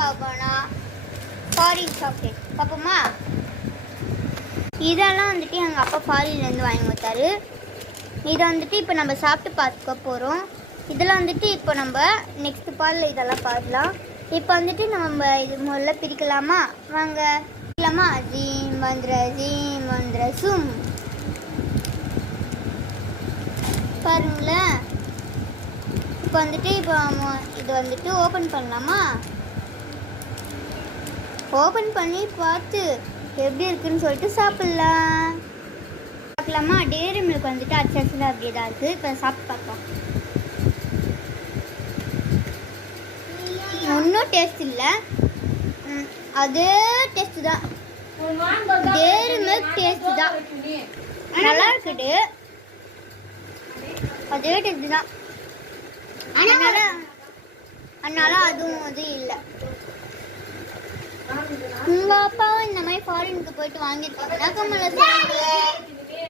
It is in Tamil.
பார்ப்போம்னா ஃபாரின் சாக்லேட் பார்ப்போமா. இதெல்லாம் வந்துட்டு எங்கள் அப்பா ஃபாரின்லேருந்து வாங்கி கொடுத்தாரு. இதை வந்துட்டு இப்போ நம்ம சாப்பிட்டு பார்த்துக்க போகிறோம். இதெல்லாம் வந்துட்டு இப்போ நம்ம நெக்ஸ்ட் பாலில் இதெல்லாம் பார்க்கலாம். இப்போ வந்துட்டு நம்ம இது முதல்ல பிரிக்கலாமா? வாங்க பிரிக்கலாமா. ஜீம் வந்துற சும் பாருங்களேன். இப்போ வந்துட்டு இது வந்துட்டு ஓப்பன் பண்ணலாமா? ஓப்பன் பண்ணி பார்த்து எப்படி இருக்குன்னு சொல்லிட்டு சாப்பிட்லாமா. டேரி மில்க் வந்துட்டு அச்சத்தில் அப்படியே தான் இருக்குது. இப்போ சாப்பிட்டு பார்க்கலாம். ஒன்றும் டேஸ்ட் இல்லை, அதே டேஸ்ட்டு தான். டேரி மில்க் டேஸ்ட்டு தான், நல்லா இருக்குது. அதே டேஸ்ட்டு தான். அதனால அதுவும் அது இல்லை. உங்கள் அப்பாவும் இந்த மாதிரி ஃபாரினுக்கு போயிட்டு வாங்கியிருக்கீங்கன்னா கம்மலை சொல்லுங்க.